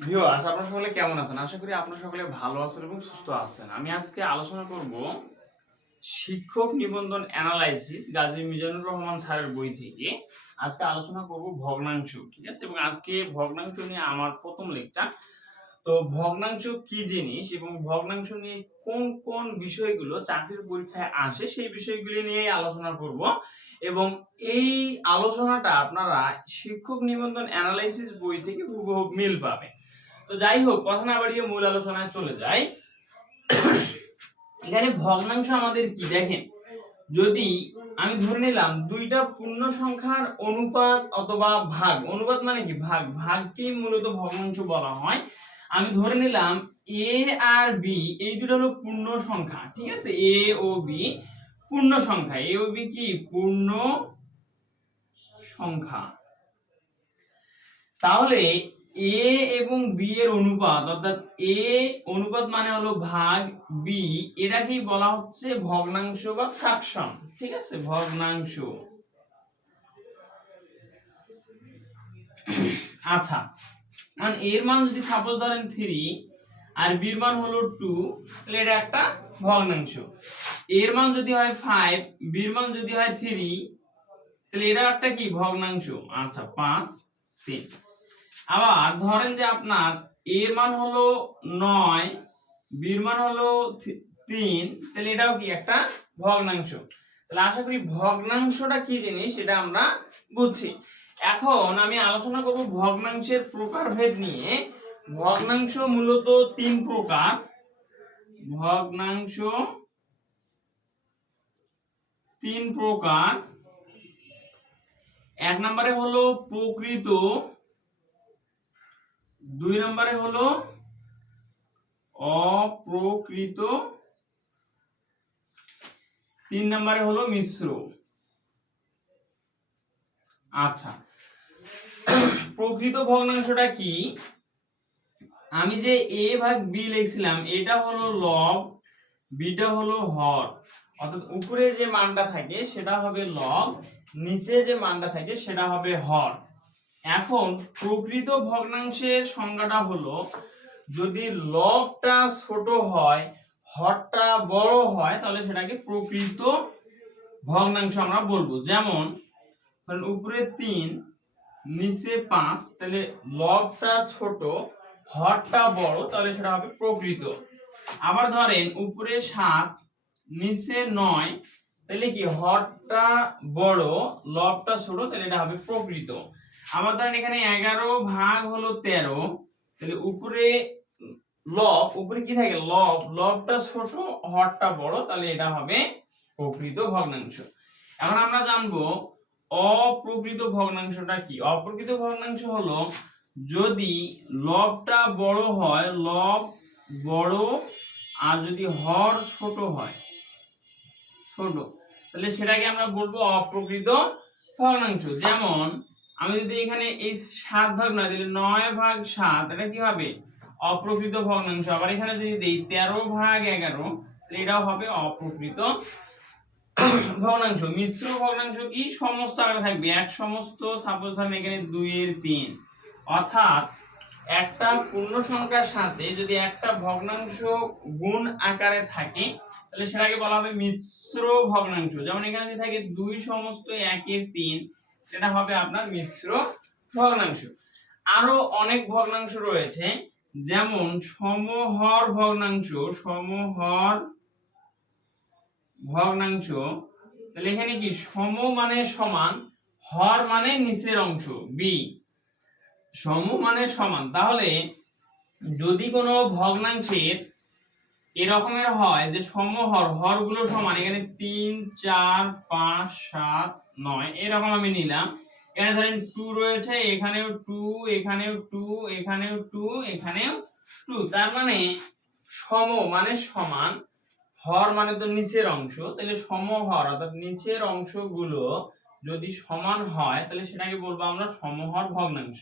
Viewers আপনারা সকলে কেমন আছেন? আশা করি আপনারা সকলে ভালো আছেন এবং সুস্থ আছেন। আমি আজকে আলোচনা করব শিক্ষক নিবন্ধন অ্যানালাইসিস গাজী মিজানুর রহমান স্যারের বই থেকে। আজকে আলোচনা করব ভগ্নাংশ, ঠিক আছে? এবং আজকে ভগ্নাংশ নিয়ে আমার প্রথম লেকচার তো ভগ্নাংশ কি জিনিস এবং ভগ্নাংশ নিয়ে কোন কোন বিষয়গুলো চাকরির পরীক্ষায় আসে সেই বিষয়গুলি নিয়েই আলোচনা করব। এবং এই আলোচনাটা আপনারা শিক্ষক নিবন্ধন অ্যানালাইসিস বই থেকে হুবহু মিল পাবেন। তো যাই হোক কথা না বাড়িয়ে মূল আলোচনায় চলে যাই। এখানে ভগ্নাংশ আমাদের কি দেখেন? যদি আমি ধরে নিলাম দুইটা পূর্ণ সংখ্যার অনুপাত অথবা ভাগ, অনুপাত মানে কি? ভাগ। ভাগকে মূলত ভগ্নাংশ বলা হয়। আমি ধরে নিলাম এ আর বি এই দুটো হলো পূর্ণ সংখ্যা, ঠিক আছে? এ ও বি পূর্ণ সংখ্যা। এ ও বি কি? পূর্ণ সংখ্যা। তাহলে এ এবং বি এর অনুপাত, অর্থাৎ এ অনুপাত মানে হলো ভাগ বি এটাকেই বলা হচ্ছে ভগ্নাংশ বা ফ্র্যাকশন ঠিক আছে? ভগ্নাংশ। আচ্ছা মানে এর মান যদি সাপোজ ধরেন থ্রি আর বির মান হলো টু তাহলে এটা একটা ভগ্নাংশ। এর মান যদি হয় ফাইভ বির মান যদি হয় থ্রি তাহলে এটা একটা কি? ভগ্নাংশ। আচ্ছা পাঁচ, তিন। আবার ধরেন যে আপনার এর মান হলো নয় বির মান হলো তিন, তাহলে এটাও কি একটা ভগ্নাংশ? তাহলে আশা করি ভগ্নাংশটা কি জিনিস এটা আমরা বুঝছি। এখন আমি আলোচনা করব ভগ্নাংশের প্রকারভেদ নিয়ে। ভগ্নাংশ মূলত তিন প্রকার। ভগ্নাংশ তিন প্রকার। এক নম্বরে হলো প্রকৃত দুই নম্বরে হলো অপ্রকৃত। তিন নম্বরে হলো মিশ্র। আচ্ছা। প্রকৃত ভগ্নাংশটা কি? আমি যে এ ভাগ বি লিখছিলাম, এটা হলো লব, বিটা হলো হর। অর্থাৎ উপরে যে মানটা থাকে, সেটা হবে লব, নিচে যে মানটা থাকে, সেটা হবে হর। এখন প্রকৃত ভগ্নাংশের সংজ্ঞাটা হলো, যদি লবটা ছোট হয়, হরটা বড় হয়, তাহলে সেটাকে প্রকৃত ভগ্নাংশ আমরা বলব। যেমন উপরে তিন, নিচে পাঁচ, তাহলে লবটা ছোট, হরটা বড়, তাহলে সেটা হবে প্রকৃত। আবার ধরেন উপরে সাত, নিচে নয়, তাহলে কি হরটা বড়, লবটা ছোট, তাহলে এটা হবে প্রকৃত। আবার ধরেন এখানে এগারো ভাগ হলো তেরো। তাহলে উপরে লব, উপরে কি থাকে? লব, লবটা ছোট, হরটা বড়, তাহলে এটা হবে প্রকৃত ভগ্নাংশ। এখন আমরা জানব অপ্রকৃত ভগ্নাংশটা কি? অপ্রকৃত ভগ্নাংশ হলো যদি লবটা বড় হয়, লব বড় আর যদি হর ছোট হয়, ছোট, তাহলে সেটাকে আমরা বলব অপ্রকৃত ভগ্নাংশ। যেমন আমি যদি এখানে এই সাত ভাগ নয়, তাহলে নয় ভাগ সাত, এটা কি হবে? অপ্রকৃত ভগ্নাংশ। আবার এখানে যদি দেই তেরো ভাগ এগারো এটাও হবে অপ্রকৃত ভগ্নাংশ। মিশ্র ভগ্নাংশ কি? সমস্ত আকারে থাকবে। এক সমস্ত সাপোজ ধরেন এখানে দুইয়ের তিন। অর্থাৎ একটা পূর্ণ সংখ্যার সাথে যদি একটা ভগ্নাংশ গুণ আকারে থাকে, তাহলে সেটাকে বলা হবে মিশ্র ভগ্নাংশ। যেমন এখানে যদি থাকে দুই সমস্ত একের তিন সেটা হবে আপনার মিশ্র ভগ্নাংশ। আরও অনেক ভগ্নাংশ রয়েছে, যেমন সমহর ভগ্নাংশ সমহর ভগ্নাংশ। তাহলে এখানে কি সম মানে সমান, হর মানে নিচের অংশ বি সম মানে সমান। তাহলে যদি কোনো ভগ্নাংশের এরকমের হয় যে সমহর, হরগুলো সমান, এখানে তিন, চার, পাঁচ, সাত নয়, এরকম আমি নিলাম। এখানে ধরেন টু রয়েছে, এখানেও টু এখানেও টু এখানেও টু এখানেও টু তার মানে সম মানে সমান, হর মানে তো নিচের অংশ। তাহলে সমহর অর্থাৎ নিচের অংশগুলো যদি সমান হয়, তাহলে সেটাকে বলব আমরা সমহর ভগ্নাংশ।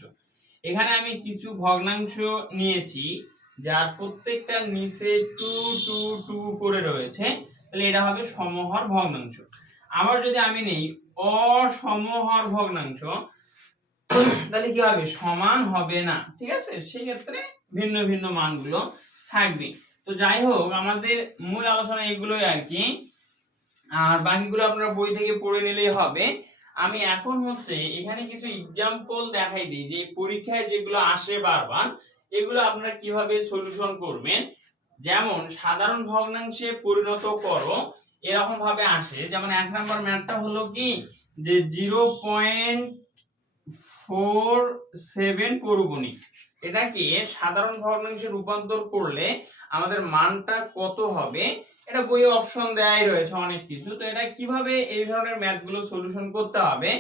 এখানে আমি কিছু ভগ্নাংশ নিয়েছি, যার প্রত্যেকটা নিচে টু টু টু করে রয়েছে, তাহলে এটা হবে সমহর ভগ্নাংশ। আবার যদি আমি নেই অসমহর ভগ্নাংশ। তাহলে কি হবে? সমান হবে না। ঠিক আছে? সেই ক্ষেত্রে ভিন্ন ভিন্ন মানগুলো থাকবে। তো যাই হোক, আমাদের মূল আলোচনা এগুলোই আর কি। আর বাকিগুলো আপনারা বই থেকে পড়ে নিলেই হবে। আমি এখন হচ্ছে এখানে কিছু এক্সাম্পল দেখাই দিই, যে পরীক্ষায় যেগুলো আসে বারবার, এগুলো আপনারা কীভাবে সলিউশন করবেন? যেমন, সাধারণ ভগ্নাংশে পরিণত করো এরকম ভাবে আসে। যেমন এক নম্বর ম্যাথটা হলো কি? যে জিরো পয়েন্ট ফোর সেভেন পৌরগণিক এটাকে সাধারণ ভগ্নাংশে রূপান্তর করলে আমাদের মানটা কত হবে? এটা বইয়ে অপশন দেয়াই রয়েছে অনেক কিছু। তো এটা কীভাবে এই ধরনের ম্যাথগুলো সলিউশন করতে হবে?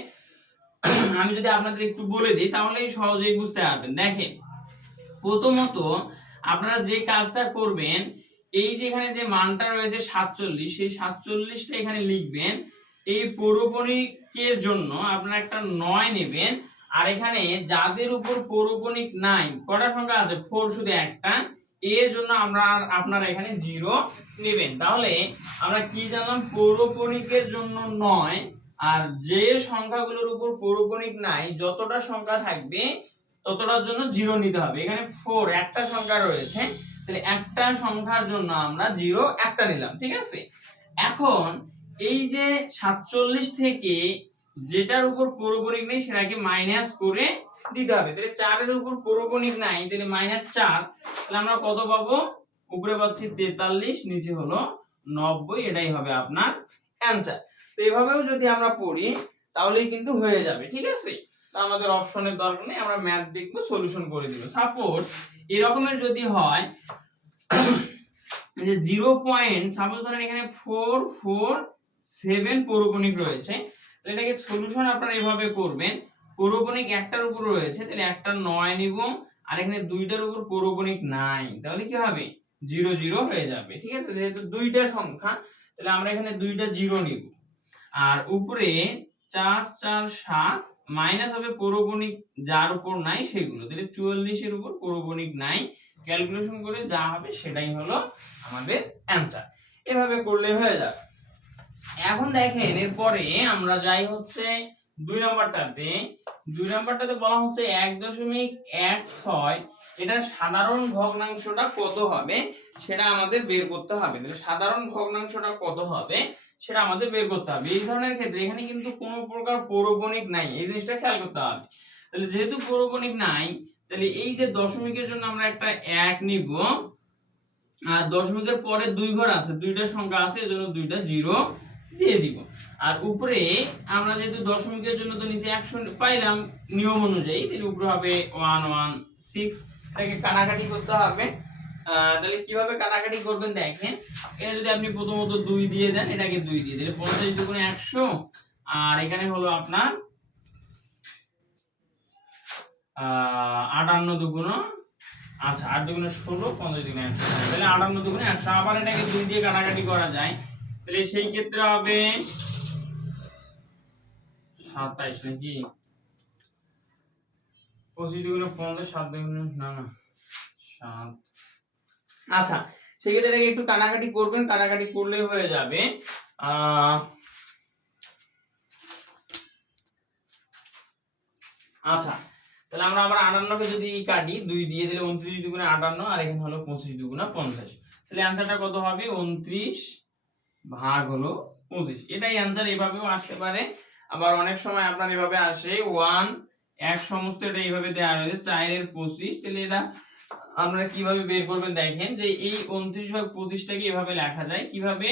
আমি যদি আপনাদের একটু বলে দিই তাহলে সহজেই বুঝতে পারবেন। দেখেন, প্রথমত আপনারা যে কাজটা করবেন এই যে এখানে যে মানটা রয়েছে সাতচল্লিশ, সেই সাতচল্লিশটা এখানে লিখবেন, এই পৌরপণিকের জন্য আপনারা একটা নয় নেবেন, আর এখানে যাদের উপর পৌরপণিক নাই, কটা সংখ্যা আছে? ফোর শুধু একটা, এর জন্য আমরা আপনারা এখানে জিরো নেবেন। তাহলে আমরা কি জানলাম? পৌরপণিকের জন্য নয়, আর যে সংখ্যাগুলোর উপর পৌরপণিক নাই, যতটা সংখ্যা থাকবে, ততটার জন্য জিরো নিতে হবে। এখানে ফোর, একটা সংখ্যা রয়েছে। তাহলে একটা সংখ্যার জন্য আমরা জিরো একটা নিলাম, ঠিক আছে? এখন এই যে সাতচল্লিশ থেকে যেটার উপর পৌরপণিক নেই সেটাকে মাইনাস করে দিতে হবে। তাহলে চারের উপর পৌরপণিক নাই, তাহলে মাইনাস চার, তাহলে আমরা কত পাবো? উপরে পাচ্ছি তেতাল্লিশ, নিচে হলো নব্বই, এটাই হবে আপনার অ্যান্সার তো এভাবেও যদি আমরা পড়ি, তাহলেই কিন্তু হয়ে যাবে, ঠিক আছে? তো আমাদের অপশনের দরকার নেই, আমরা ম্যাথ দেখব সলিউশন করে দিব। সাপোজ এরকমের যদি হয়, যে জিরো পয়েন্ট সাপোজ ধরেন এখানে ফোর ফোর সেভেন পৌরকণিক রয়েছে তো এটাকে সলিউশন আপনারা এভাবে করবেন, পৌরকণিক একটার উপর রয়েছে, তাহলে একটা নয় নিব, আর এখানে দুইটার উপর পৌরকণিক নাই, তাহলে কি হবে? জিরো জিরো হয়ে যাবে, ঠিক আছে? যেহেতু দুইটা সংখ্যা, তাহলে আমরা এখানে দুইটা জিরো নিব, আর উপরে চার চার, সাত মাইনাস হবে পৌরকণিক যার উপর নাই সেগুলো। তাহলে চুয়াল্লিশের উপর পৌরকণিক নাই। ক্যালকুলেশন করে যা হবে সেটাই হলো আমাদের অ্যান্সার এভাবে করলে হয়ে যাবে। এখন দেখেন, এরপরে আমরা যাই হচ্ছে দুই নম্বরটাতে। দুই নম্বরটাতে বলা হচ্ছে এক দশমিক এক ছয়। এটার সাধারণ ভগ্নাংশটা কত হবে? সেটা আমাদের বের করতে হবে। সাধারণ ভগ্নাংশটা কত হবে? সেটা আমাদের বের করতে হবে। এই ধরনের ক্ষেত্রে এখানে কিন্তু কোনো প্রকার পৌরবণিক নাই। এই জিনিসটা খেয়াল করতে হবে। তাহলে যেহেতু পৌরবণিক নাই, তাহলে এই যে দশমিকের জন্য আমরা একটা এক নিব, আর দশমিকের পরে দুই ঘর আছে, দুইটা সংখ্যা আছে, এজন্য দুইটা জিরো দিয়ে দিব। আর উপরে আমরা যেহেতু দশমিকের জন্য তো নিচে একশো পাইলাম নিয়ম অনুযায়ী, তাহলে উপরে হবে ওয়ান ওয়ান সিক্স এটাকে কাটাকাটি করতে হবে। তাহলে কীভাবে কাটাকাটি করবেন দেখেন? এটা যদি আপনি প্রথমত দুই দিয়ে দেন, এটাকে দুই দিয়ে দিলে পঞ্চাশ দুগুণে একশো। আর এখানে হলো আপনার আটান্ন দুগুণ আচ্ছা আট দুগুণে ষোলো, পঞ্চাশ দুগুণে একশো। তাহলে আটান্ন দুগুণে একশো। আবার এটাকে দুই দিয়ে কাটাকাটি করা যায়। তাহলে সেই ক্ষেত্রে হবে সাতাইশ নাকি? পঁচিশ দুগুণে পঞ্চাশ, সাত দুগুণে, না না, সাত। আচ্ছা সেক্ষেত্রে এটাকে একটু কাটাকাটি করবেন কাটাকাটি করলেই হয়ে যাবে। আচ্ছা তাহলে আমরা আবার আটান্নকে যদি কাটি, দুই দিয়ে দিলে উনত্রিশ দুগুণে আটান্ন, আর এখানে হলো পঁচিশ দুগুণে পঞ্চাশ। তাহলে অ্যান্সারটা কত হবে? উনত্রিশ ভাগ হলো পঁচিশ। এটাই অ্যান্সার এভাবেও আসতে পারে। আবার অনেক সময় আপনার এভাবে আসে ওয়ান এক সমস্ত এটা এইভাবে দেওয়া রয়েছে, চারের পঁচিশ, তাহলে এটা আপনারা কীভাবে বের করবেন দেখেন যে এই উনত্রিশ ভাগ পঁচিশটাকে এভাবে লেখা যায়। কীভাবে?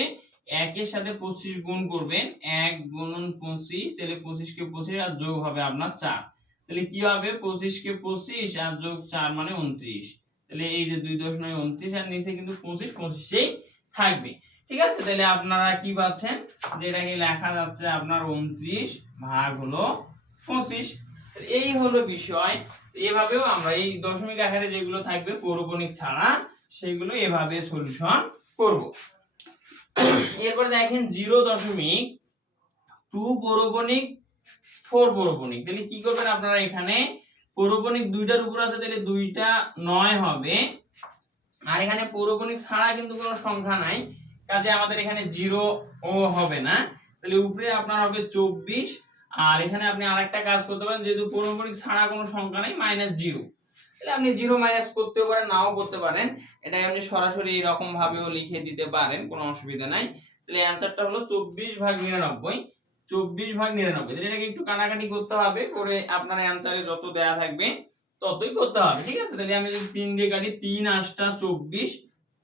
একের সাথে পঁচিশ গুণ করবেন। এক গুণন পঁচিশ, তাহলে পঁচিশকে পঁচিশ আর যোগ হবে আপনার চার। তাহলে কি হবে? পঁচিশকে পঁচিশ আর যোগ চার মানে উনত্রিশ। তাহলে এই যে দুই দশ নয় উনত্রিশ আর নিচে কিন্তু পঁচিশ, পঁচিশেই থাকবে। ঠিক আছে? তাহলে আপনারা কি পাচ্ছেন? যে এটাকে লেখা যাচ্ছে আপনার উনত্রিশ ভাগ হলো পঁচিশ। এই হলো বিষয়। এভাবেও আমরা এই দশমিক আকারে যেগুলো থাকবে পৌরকণিক ছাড়া, সেগুলো এভাবে সলিউশন করব। এরপর দেখেন জিরো দশমিক টু পৌরকণিক ফোর পৌরকণিক তাহলে কি করবেন আপনারা এখানে? পৌরকণিক দুইটার উপর আছে, তাহলে দুইটা নয় হবে। আর এখানে পৌরকণিক ছাড়া কিন্তু কোনো সংখ্যা নাই। কাজে আমাদের এখানে জিরো ও হবে না। তাহলে উপরে আপনার হবে চব্বিশ আর এখানে আপনি আরেকটা কাজ করতে পারেন, যেহেতু পূর্ণপরিক ছাড়া কোনো সংখ্যা নেই মাইনাস জিরো তাহলে আপনি জিরো মাইনাস করতেও পারেন, নাও করতে পারেন। এটা আপনি সরাসরি এরকম ভাবেও লিখে দিতে পারেন, কোনো অসুবিধা নাই। তাহলে অ্যান্সারটা হলো চব্বিশ ভাগ নিরানব্বই। চব্বিশ ভাগ নিরানব্বই। এটাকে একটু কাটাকাটি করতে হবে, করে আপনার অ্যান্সারে যত দেয়া থাকবে, ততই করতে হবে, ঠিক আছে? তাহলে আমি যদি তিন দিয়ে কাটি, তিন আটটা চব্বিশ,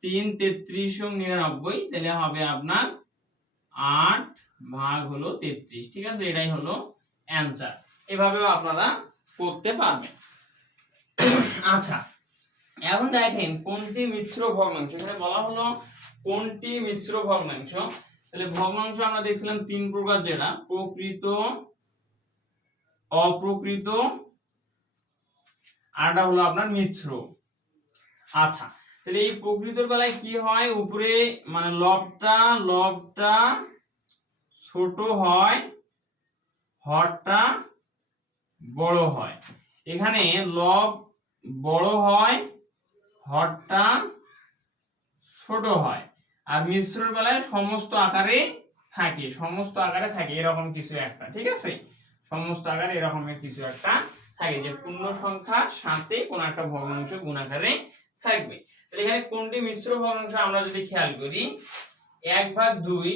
তিন তেত্রিশ নিরানব্বই, তাহলে হবে আপনার আট ভাগ হলো তেত্রিশ, ঠিক আছে? এটাই হলো অ্যান্সার এভাবেও আপনারা করতে পারবেন। আচ্ছা এখন দেখেন কোনটি মিশ্র ভগ্নাংশ? এখানে বলা হলো কোনটি মিশ্র ভগ্নাংশ? তাহলে ভগ্নাংশ আমরা দেখছিলাম তিন প্রকার যেটা, প্রকৃত, অপ্রকৃত আরটা হলো আপনার মিশ্র। আচ্ছা তাহলে এই প্রকৃতর বেলায় কি হয়? উপরে মানে লবটা লবটা ছোট হয়, হরটা বড় হয়। এখানে লব বড় হয়, হরটা ছোট হয়। আর মিশ্রর বেলায় সমস্ত আকারে থাকে, সমস্ত আকারে থাকে, এরকম কিছু একটা, ঠিক আছে? সমস্ত আকারে এরকমের কিছু একটা থাকে, যে পূর্ণ সংখ্যার সাথে কোন একটা ভগ্নাংশ গুণাকারে থাকবে। এখানে কোনটি মিশ্র ভগ্নাংশ আমরা যদি খেয়াল করি, এক ভাগ দুই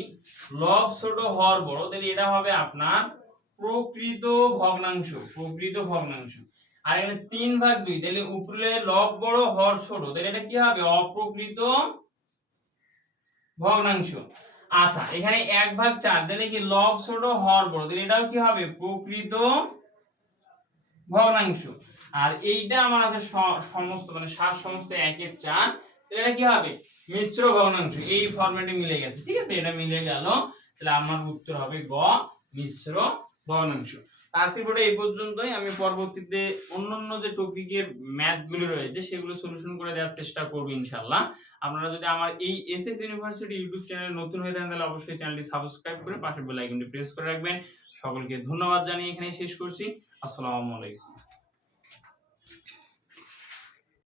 লব ছোট হর বড়, তাহলে এটা হবে আপনার প্রকৃত ভগ্নাংশ প্রকৃত ভগ্নাংশ। আর এখানে তিন ভাগ দুই, তাহলে উপরে লব বড়, হর ছোট, তাহলে এটা কি হবে? অপ্রকৃত ভগ্নাংশ। আচ্ছা এখানে এক ভাগ চার, তাহলে কি লব ছোট, হর বড়, তাহলে এটাও কি হবে? প্রকৃত ভগ্নাংশ। আর এইটা আমার আছে সমস্ত মানে সাত সমস্ত একের চার। তাহলে এটা কি হবে? মিশ্র ভগ্নাংশ। এই ফরম্যাটে মিলে গেছে, ঠিক আছে? এটা মিলে গেল। তাহলে আমার উত্তর হবে গ, মিশ্র ভগ্নাংশ। আজকের ভিডিও এই পর্যন্তই। আমি পরবর্তীতে অন্যান্য যে টপিকের ম্যাথগুলো রয়েছে, সেগুলো সলিউশন করে দেওয়ার চেষ্টা করব ইনশাল্লাহ আপনারা যদি আমার এই এসএস ইউনিভার্সিটি ইউটিউব চ্যানেল নতুন হয়ে থাকেন, তাহলে অবশ্যই চ্যানেলটি সাবস্ক্রাইব করে পাশের বেল আইকনটি প্রেস করে রাখবেন। সকলকে ধন্যবাদ জানিয়ে এখানে শেষ করছি। আসসালামু আলাইকুম।